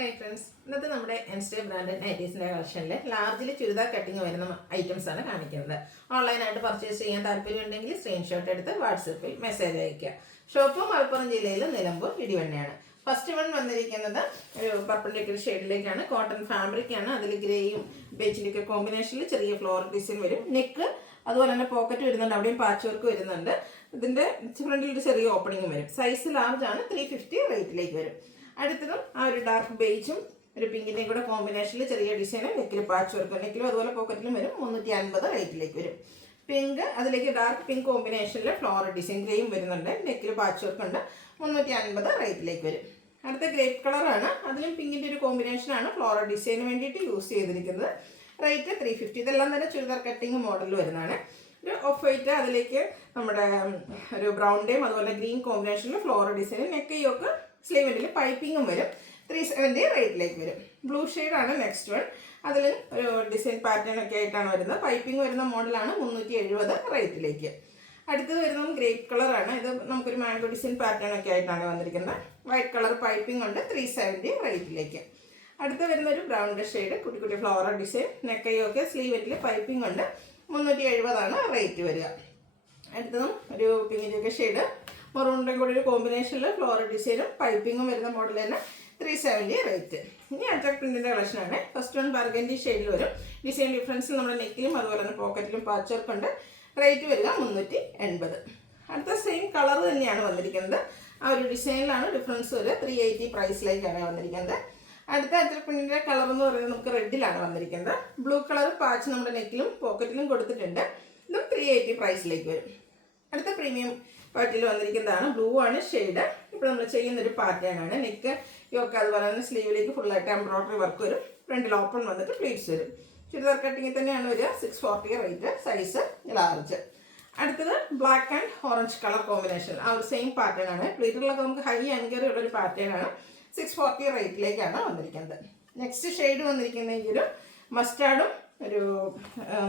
Hi friends, ഇന്നത്തെ നമ്മുടെ എൻസ്റ്റേ brand നൈറ്റീസിൻ്റെ കളക്ഷനിൽ ലാർജിൽ churidar cutting വരുന്ന ഐറ്റംസ് ആണ് കാണിക്കുന്നത്. ഓൺലൈനായിട്ട് പർച്ചേസ് ചെയ്യാൻ താല്പര്യമുണ്ടെങ്കിൽ സ്ക്രീൻഷോട്ട് എടുത്ത് വാട്സപ്പിൽ മെസ്സേജ് അയയ്ക്കുക. ഷോപ്പ് മലപ്പുറം ജില്ലയിൽ നിലമ്പൂർ ഇടിവണ്ണയാണ്. ഫസ്റ്റ് വൺ വന്നിരിക്കുന്നത് ഒരു പർപ്പിൾ ഷെയ്ഡിലേക്കാണ്. കോട്ടൺ ഫാബ്രിക് ആണ്. അതിൽ ഗ്രേയും ബേജിൻ്റെയൊക്കെ കോമ്പിനേഷനിൽ ചെറിയ ഫ്ലോർ ഡിസൈൻ വരും. നെക്ക് അതുപോലെ തന്നെ പോക്കറ്റ് വരുന്നുണ്ട്, അവിടെയും പാച്ച് വർക്ക് വരുന്നുണ്ട്. ഇതിൻ്റെ ഫ്രണ്ടിൽ ഒരു ചെറിയ ഓപ്പണിംഗ് വരും. സൈസ് ലാർജ് ആണ്. 350 റേറ്റിലേക്ക് വരും. അടുത്തതും ആ ഒരു ഡാർക്ക് ബേജും ഒരു പിങ്കിൻ്റെയും കൂടെ കോമ്പിനേഷനിൽ ചെറിയ ഡിസൈൻ നെക്കിൽ പാച്ച് വർക്ക്, നെക്കിലും അതുപോലെ പോക്കറ്റിലും വരും. 350 റേറ്റിലേക്ക് വരും. പിങ്ക് അതിലേക്ക് ഡാർക്ക് പിങ്ക് കോമ്പിനേഷനിൽ ഫ്ലോർ ഡിസൈൻ ഗ്രേയും വരുന്നുണ്ട്. നെക്കിൽ പാച്ച് വർക്ക് ഉണ്ട്. 350 റേറ്റിലേക്ക് വരും. അടുത്ത ഗ്രേപ്പ് കളറാണ്. അതിലും പിങ്കിൻ്റെ ഒരു കോമ്പിനേഷനാണ് ഫ്ലോറൽ ഡിസൈന് വേണ്ടിയിട്ട് യൂസ് ചെയ്തിരിക്കുന്നത്. റേറ്റ് 350. ഇതെല്ലാം തന്നെ ചുരിദാർ കട്ടിങ് മോഡൽ വരുന്നതാണ്. ഒരു ഓഫ് വൈറ്റ് അതിലേക്ക് നമ്മുടെ ഒരു ബ്രൗണിൻ്റെയും അതുപോലെ ഗ്രീൻ കോമ്പിനേഷനിൽ ഫ്ലോറൽ ഡിസൈൻ, നെക്കയൊക്കെ സ്ലീവിൻ്റെ പൈപ്പിങ്ങും വരും. 370 റേറ്റിലേക്ക് വരും. ബ്ലൂ ഷെയ്ഡാണ് നെക്സ്റ്റ് വൺ. അതിൽ ഒരു ഡിസൈൻ പാറ്റേൺ ഒക്കെ ആയിട്ടാണ് വരുന്നത്. പൈപ്പിംഗ് വരുന്ന മോഡലാണ്. 370 റേറ്റിലേക്ക്. അടുത്തത് വരുന്നത് ഗ്രേപ്പ് കളറാണ്. ഇത് നമുക്കൊരു മാംഗോ ഡിസൈൻ പാറ്റേൺ ഒക്കെ ആയിട്ടാണ് വന്നിരിക്കുന്നത്. വൈറ്റ് കളർ പൈപ്പിംഗ് ഉണ്ട്. 370 റേറ്റിലേക്ക്. അടുത്ത് വരുന്ന ഒരു ബ്രൗൺ ഷെയ്ഡ്, കുട്ടി കുട്ടി ഫ്ലോറൽ ഡിസൈൻ, നെക്കയൊക്കെ സ്ലീവിൽ പൈപ്പിംഗ് ഉണ്ട്. 370 റേറ്റ് വരിക. അടുത്തതും ഒരു പിങ്കിൻ്റെയൊക്കെ ഷെയ്ഡ്, മെറൂണിൻ്റെ കൂടെ ഒരു കോമ്പിനേഷനിൽ ഫ്ലോറൽ ഡിസൈനും പൈപ്പിങ്ങും വരുന്ന മോഡൽ തന്നെ. 370 റേറ്റ്. ഇനി അറ്റാക്ക് പ്രിൻറ്റിൻ്റെ കളക്ഷനാണ്. ഫസ്റ്റ് വൺ ബർഗൻഡി ഷെയ്ഡിൽ വരും. ഡിസൈൻ ഡിഫറൻസ് നമ്മുടെ നെക്കിലും അതുപോലെ തന്നെ പോക്കറ്റിലും പാച്ച് വർക്ക് ഉണ്ട്. റേറ്റ് വരിക 380. അടുത്ത സെയിം കളർ തന്നെയാണ് വന്നിരിക്കുന്നത്. ആ ഒരു ഡിസൈനിലാണ് ഡിഫറൻസ് വരിക. 380 പ്രൈസിലേക്കാണ് വന്നിരിക്കുന്നത്. അടുത്ത അറ്റാക്ക് പ്രിൻറ്റിൻ്റെ കളർ എന്ന് പറയുന്നത് നമുക്ക് റെഡിലാണ് വന്നിരിക്കുന്നത്. ബ്ലൂ കളർ പാച്ച് നമ്മുടെ നെക്കിലും പോക്കറ്റിലും കൊടുത്തിട്ടുണ്ട്. ഇതും 380 പ്രൈസിലേക്ക് വരും. അടുത്ത പ്രീമിയം പാർട്ടിയിൽ വന്നിരിക്കുന്നതാണ്. ബ്ലൂ ആണ് ഷെയ്ഡ്. ഇപ്പോൾ നമ്മൾ ചെയ്യുന്നൊരു പാറ്റേൺ ആണ്. നെക്ക് യോക്ക് അതുപോലെ തന്നെ സ്ലീവിലേക്ക് ഫുള്ളായിട്ട് എംബ്രോയ്ഡറി വർക്ക് വരും. ഫ്രണ്ടിൽ ഓപ്പൺ വന്നിട്ട് പ്ലീറ്റ്സ് വരും. ചുരിദാർ കട്ടിങ്ങിൽ തന്നെയാണ് വരിക. 640 റേറ്റ്. Size large. അടുത്തത് black and orange colour combination. ആ ഒരു സെയിം പാറ്റേൺ ആണ്. പ്ലീറ്റുകളൊക്കെ നമുക്ക് ഹൈ ആങ്കറി ഉള്ളൊരു പാറ്റേൺ ആണ്. 640 റേറ്റിലേക്കാണ് വന്നിരിക്കുന്നത്. നെക്സ്റ്റ് ഷെയ്ഡ് വന്നിരിക്കുന്നത് ഒരു മസ്റ്റാർഡും ഒരു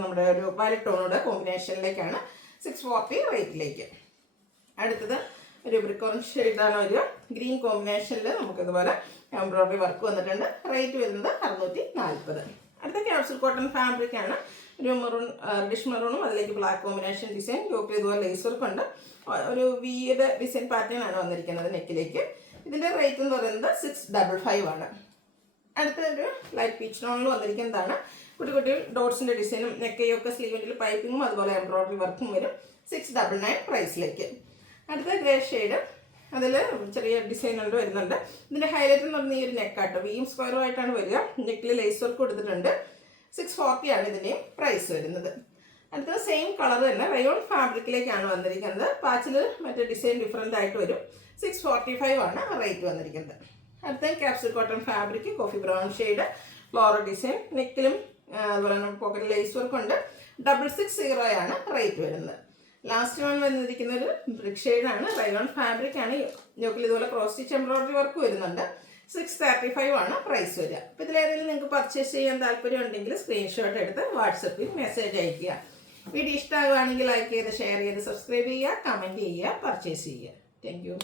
നമ്മുടെ ഒരു വയലറ്റ് ടോണോടെ കോമ്പിനേഷനിലേക്കാണ്. 640 റേറ്റിലേക്ക്. അടുത്തത് ഒരു ബ്രിക്ക് ഓറഞ്ച് ഷെയ്ഡാണ് വരിക. ഗ്രീൻ കോമ്പിനേഷനിൽ നമുക്കിതുപോലെ എംബ്രോയ്ഡറി വർക്ക് വന്നിട്ടുണ്ട്. റേറ്റ് വരുന്നത് 640. അടുത്ത ക്യാപ്സൂൾ കോട്ടൺ ഫാബ്രിക് ആണ്. ഒരു മെറൂൺ റെഡിഷ് മെറൂണും അതിലേക്ക് ബ്ലാക്ക് കോമ്പിനേഷൻ ഡിസൈൻ, യോക്കിൽ ഇതുപോലെ ലേസ് വർക്ക് ഉണ്ട്. ഒരു വിയുടെ ഡിസൈൻ പാറ്റേൺ ആണ് വന്നിരിക്കുന്നത് നെക്കിലേക്ക്. ഇതിൻ്റെ റേറ്റ് എന്ന് പറയുന്നത് 655 ആണ്. അടുത്തൊരു ലൈറ്റ് പീച്ച് ടോണിൽ വന്നിരിക്കുന്നതാണ്. കുട്ടി കുട്ടി ഡോട്ട്സിൻ്റെ ഡിസൈനും നെക്കയൊക്കെ സ്ലീവിൻ്റെ പൈപ്പിങ്ങും അതുപോലെ എംബ്രോയ്ഡറി വർക്കും വരും. 699 പ്രൈസിലേക്ക്. അടുത്ത ഗ്രേ ഷെയ്ഡ്, അതിൽ ചെറിയ ഡിസൈൻ ഉണ്ട് വരുന്നുണ്ട്. ഇതിൻ്റെ ഹൈലൈറ്റ് എന്ന് പറഞ്ഞാൽ ഈ ഒരു നെക്കാട്ടോ വിയും സ്ക്വയറും ആയിട്ടാണ് വരിക. നെക്കിൽ ലേസ് വർക്ക് കൊടുത്തിട്ടുണ്ട്. 640 ആണ് ഇതിൻ്റെയും പ്രൈസ് വരുന്നത്. അടുത്തത് സെയിം കളർ തന്നെ റയോൺ ഫാബ്രിക്കിലേക്കാണ് വന്നിരിക്കുന്നത്. പാച്ചിൽ മറ്റേ ഡിസൈൻ ഡിഫറെൻ്റ് ആയിട്ട് വരും. 645 ആണ് റേറ്റ് വന്നിരിക്കുന്നത്. അടുത്ത capsule cotton fabric coffee brown shade, floral design, നെക്കിലും അതുപോലെ തന്നെ പോക്കറ്റിൽ ലേസ് വർക്ക് ഉണ്ട്. 660 ആണ് റേറ്റ് വരുന്നത്. ലാസ്റ്റ് വൺ വന്നിരിക്കുന്ന ഒരു ബ്രിക്ക് ഷെയ്ഡാണ്. റയോൺ ഫാബ്രിക് ആണ്. യോക്കിൽ ഇതുപോലെ ക്രോസ് സ്റ്റിച്ച് എംബ്രോയ്ഡറി വർക്ക് വരുന്നുണ്ട്. 635 ആണ് പ്രൈസ് വരിക. അപ്പോൾ ഇതിലേതെങ്കിലും നിങ്ങൾക്ക് പർച്ചേസ് ചെയ്യാൻ താല്പര്യം ഉണ്ടെങ്കിൽ സ്ക്രീൻഷോട്ട് എടുത്ത് വാട്സപ്പിൽ മെസ്സേജ് അയയ്ക്കുക. വീഡിയോ ഇഷ്ടമാകുകയാണെങ്കിൽ ലൈക്ക് ചെയ്ത് ഷെയർ ചെയ്ത് സബ്സ്ക്രൈബ് ചെയ്യുക, കമൻറ്റ് ചെയ്യുക, പർച്ചേസ് ചെയ്യുക. Thank you.